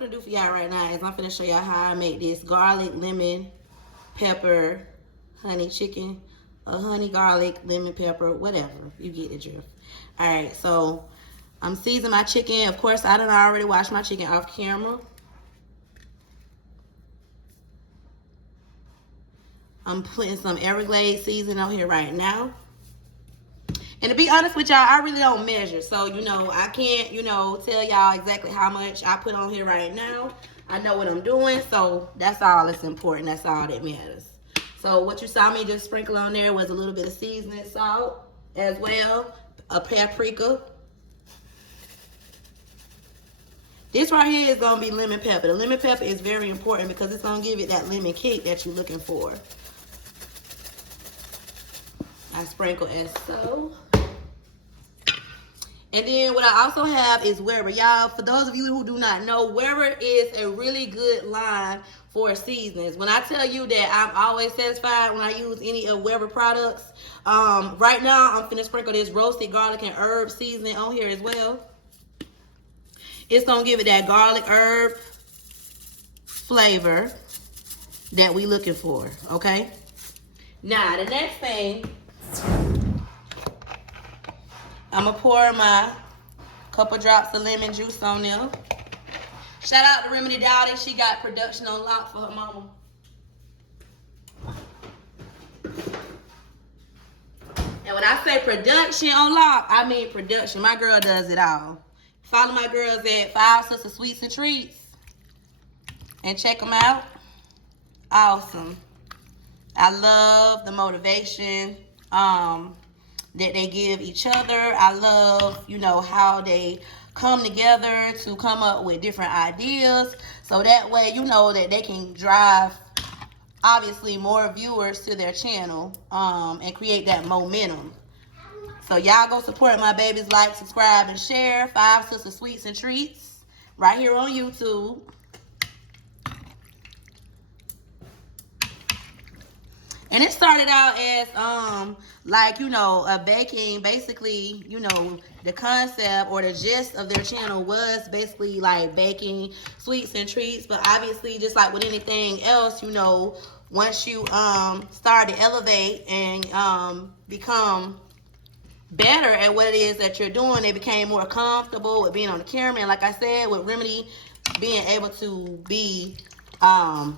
finna do for y'all right now is I'm finna show y'all how I make this garlic, lemon, pepper, honey chicken, honey, garlic, lemon, pepper, whatever. You get the drift. All right, so I'm seasoning my chicken. Of course, I done already washed my chicken off camera. I'm putting some Everglades seasoning on here right now. And to be honest with y'all, I really don't measure. So, you know, I can't, you know, tell y'all exactly how much I put on here right now. I know what I'm doing, so that's all that's important. That's all that matters. So what you saw me just sprinkle on there was a little bit of seasoning salt as well, a paprika. This right here is going to be lemon pepper. The lemon pepper is very important because it's going to give it that lemon kick that you're looking for. I sprinkle as so. And then what I also have is Weber. Y'all, for those of you who do not know, Weber is a really good line for seasonings. When I tell you that I'm always satisfied when I use any of Weber products, right now I'm finna sprinkle this roasted garlic and herb seasoning on here as well. It's gonna give it that garlic herb flavor that we looking for, okay? Now, the next thing, I'm gonna pour my couple drops of lemon juice on there. Shout out to Remedy Dowdy. She got production on lock for her mama. And when I say production on lock, I mean production. My girl does it all. Follow my girls at 5 Sisters Sweets and Treats and check them out. Awesome. I love the motivation that they give each other. I love, you know, how they come together to come up with different ideas. So that way, you know, that they can drive, obviously, more viewers to their channel and create that momentum. So y'all go support my babies, like, subscribe, and share. 5 Sisters Sweets and Treats right here on YouTube. And it started out as like, you know, a baking, basically, you know, the concept or the gist of their channel was basically like baking sweets and treats. But obviously, just like with anything else, you know, once you start to elevate and become better at what it is that you're doing, they became more comfortable with being on the camera. And like I said, with Remedy being able to be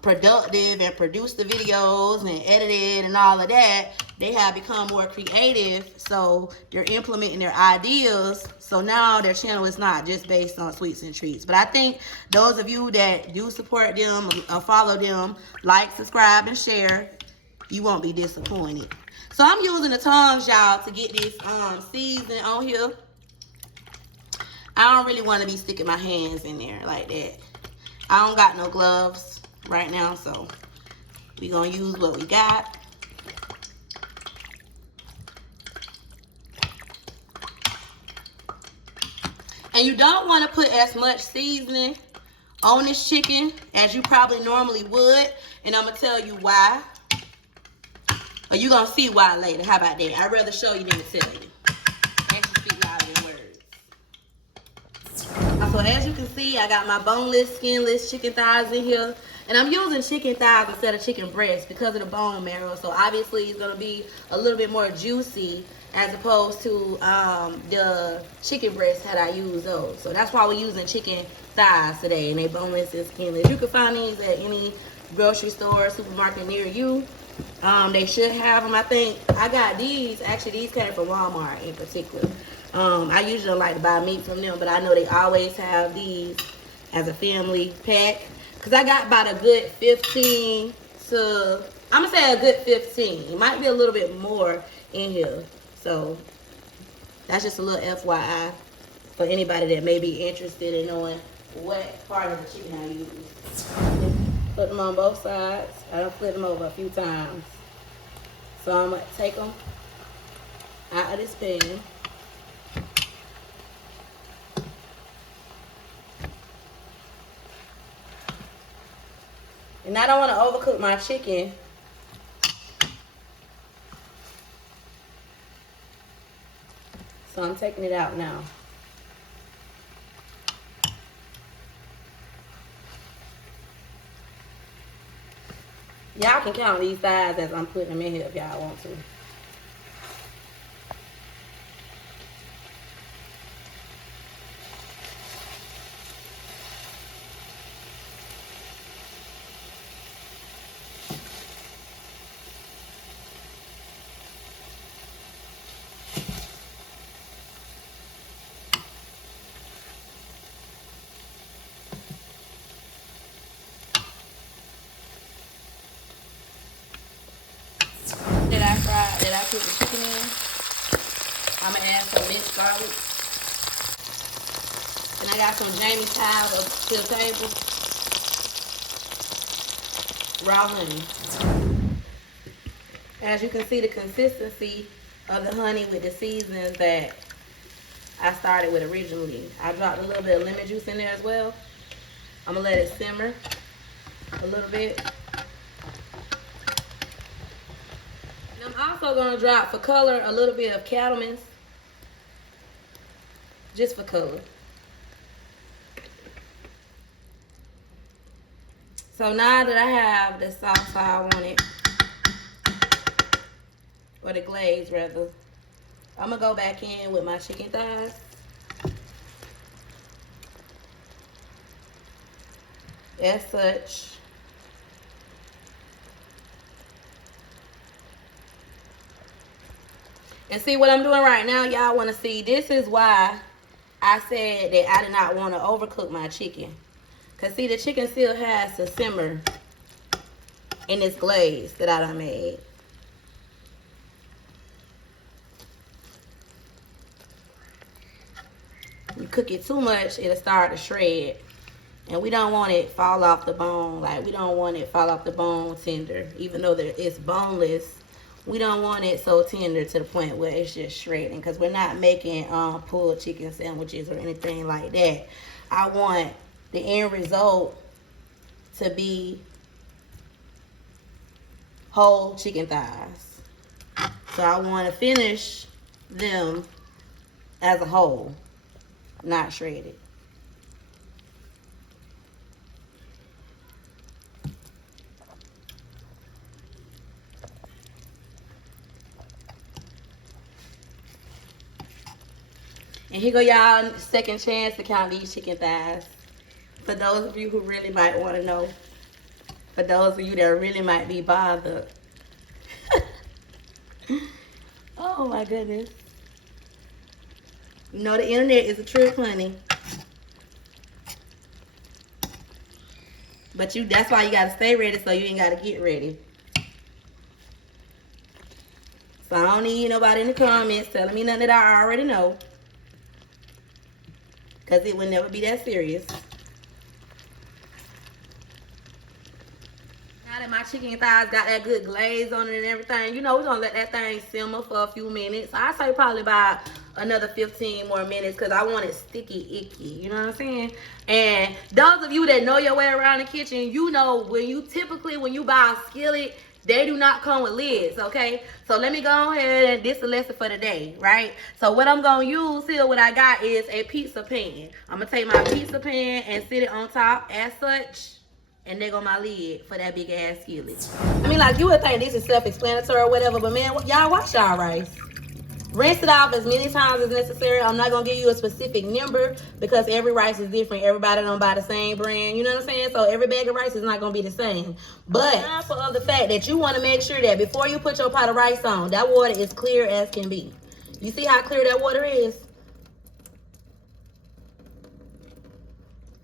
productive and produce the videos and edit it and all of that, they have become more creative. So they're implementing their ideas. So now their channel is not just based on sweets and treats. But I think those of you that do support them, follow them, like, subscribe, and share, you won't be disappointed. So I'm using the tongs, y'all, to get this seasoning on here. I don't really want to be sticking my hands in there like that. I don't got no gloves right now, so we gonna use what we got. And you don't want to put as much seasoning on this chicken as you probably normally would. And I'm gonna tell you why. Or you gonna see why later. How about that? I'd rather show you than to tell you. Actions speak louder than words. So as you can see, I got my boneless, skinless chicken thighs in here. And I'm using chicken thighs instead of chicken breast because of the bone marrow. So obviously it's gonna be a little bit more juicy as opposed to the chicken breast had I used those. So that's why we're using chicken thighs today, and they boneless and skinless. You can find these at any grocery store, supermarket near you. They should have them. I think I got these. Actually, these came from Walmart in particular. I usually don't like to buy meat from them, but I know they always have these as a family pack. Because I got about a good 15 to, I'm going to say a good 15. It might be a little bit more in here. So that's just a little FYI for anybody that may be interested in knowing what part of the chicken I use. Put them on both sides. I done flipped them over a few times. So I'm going to take them out of this pan. And I don't want to overcook my chicken. So I'm taking it out now. Y'all can count these sides as I'm putting them in here if y'all want to. That I put the chicken in, I'm gonna add some minced garlic. And I got some Jamie's thyme up to the table. Raw honey. As you can see, the consistency of the honey with the seasonings that I started with originally. I dropped a little bit of lemon juice in there as well. I'm gonna let it simmer a little bit. And I'm also gonna drop, for color, a little bit of cattleman's, just for color. So now that I have the sauce how I want it, or the glaze rather, I'm gonna go back in with my chicken thighs. As such. And see what I'm doing right now, y'all want to see, this is why I said that I did not want to overcook my chicken. Because see, the chicken still has to simmer in this glaze that I done made. You cook it too much, it'll start to shred. And we don't want it fall off the bone. Like, we don't want it fall off the bone tender. Even though it's boneless, we don't want it so tender to the point where it's just shredding. Because we're not making pulled chicken sandwiches or anything like that. I want the end result to be whole chicken thighs. So I want to finish them as a whole, not shredded. And here go y'all, second chance to count these chicken thighs. For those of you who really might want to know. For those of you that really might be bothered. Oh my goodness. You know the internet is a trick, honey. But that's why you gotta stay ready, so you ain't gotta get ready. So I don't need nobody in the comments telling me nothing that I already know. Because it would never be that serious. Now that my chicken thighs got that good glaze on it and everything, you know, we're going to let that thing simmer for a few minutes. I say probably about another 15 more minutes because I want it sticky, icky. You know what I'm saying? And those of you that know your way around the kitchen, you know when you buy a skillet, they do not come with lids, okay? So let me go ahead and this is the lesson for the day, right? So what I'm gonna use here, what I got is a pizza pan. I'm gonna take my pizza pan and sit it on top as such, and there go my lid for that big ass skillet. I mean, like, you would think this is self-explanatory or whatever, but man, y'all wash y'all rice. Rinse it off as many times as necessary. I'm not going to give you a specific number because every rice is different. Everybody don't buy the same brand. You know what I'm saying? So every bag of rice is not going to be the same. But mindful of the fact that you want to make sure that before you put your pot of rice on, that water is clear as can be. You see how clear that water is?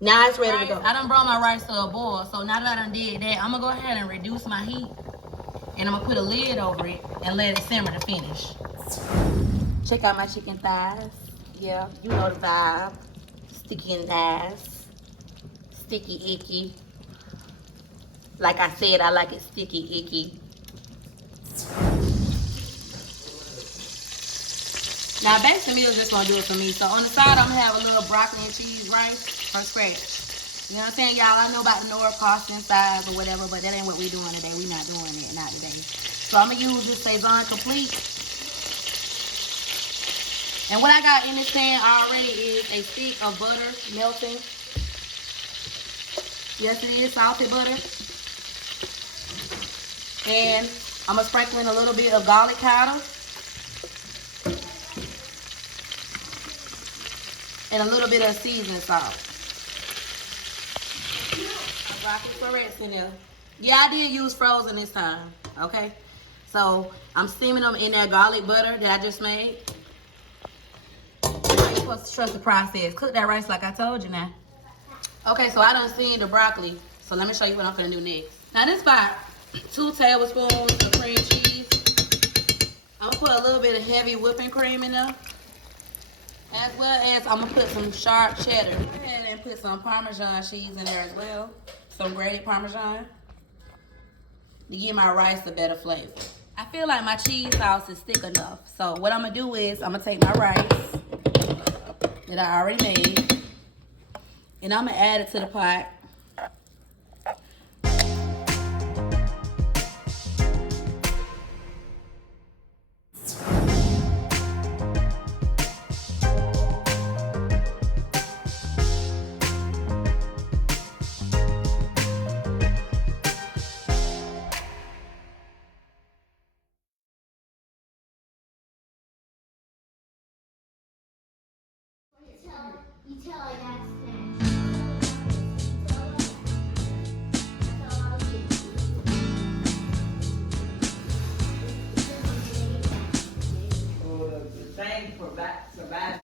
Now it's ready to go. I done brought my rice to a boil. So now that I done did that, I'm going to go ahead and reduce my heat. And I'm going to put a lid over it and let it simmer to finish. Check out my chicken thighs. Yeah, you know the vibe. Sticky and thighs. Sticky, icky. Like I said, I like it sticky, icky. Now, basically, meal is just going to do it for me. So, on the side, I'm going to have a little broccoli and cheese rice from scratch. You know what I'm saying, y'all? I know about the Nora pasta size or whatever, but that ain't what we doing today. We not doing it, not today. So, I'm going to use this Saison Complete. And what I got in this pan already is a stick of butter melting. Yes, it is salted butter. And I'm going to sprinkle in a little bit of garlic powder. And a little bit of seasoning salt. Broccoli florets in there. Yeah, I did use frozen this time. Okay. So I'm steaming them in that garlic butter that I just made. You're supposed to trust the process. Cook that rice like I told you now. Okay, so I done seen the broccoli. So let me show you what I'm gonna do next. Now this is about 2 tablespoons of cream cheese. I'm gonna put a little bit of heavy whipping cream in there. As well as I'm gonna put some sharp cheddar. Go ahead and put some Parmesan cheese in there as well. Some grated Parmesan. To give my rice a better flavor. I feel like my cheese sauce is thick enough. So what I'm gonna do is I'm gonna take my rice that I already made and I'm gonna add it to the pot.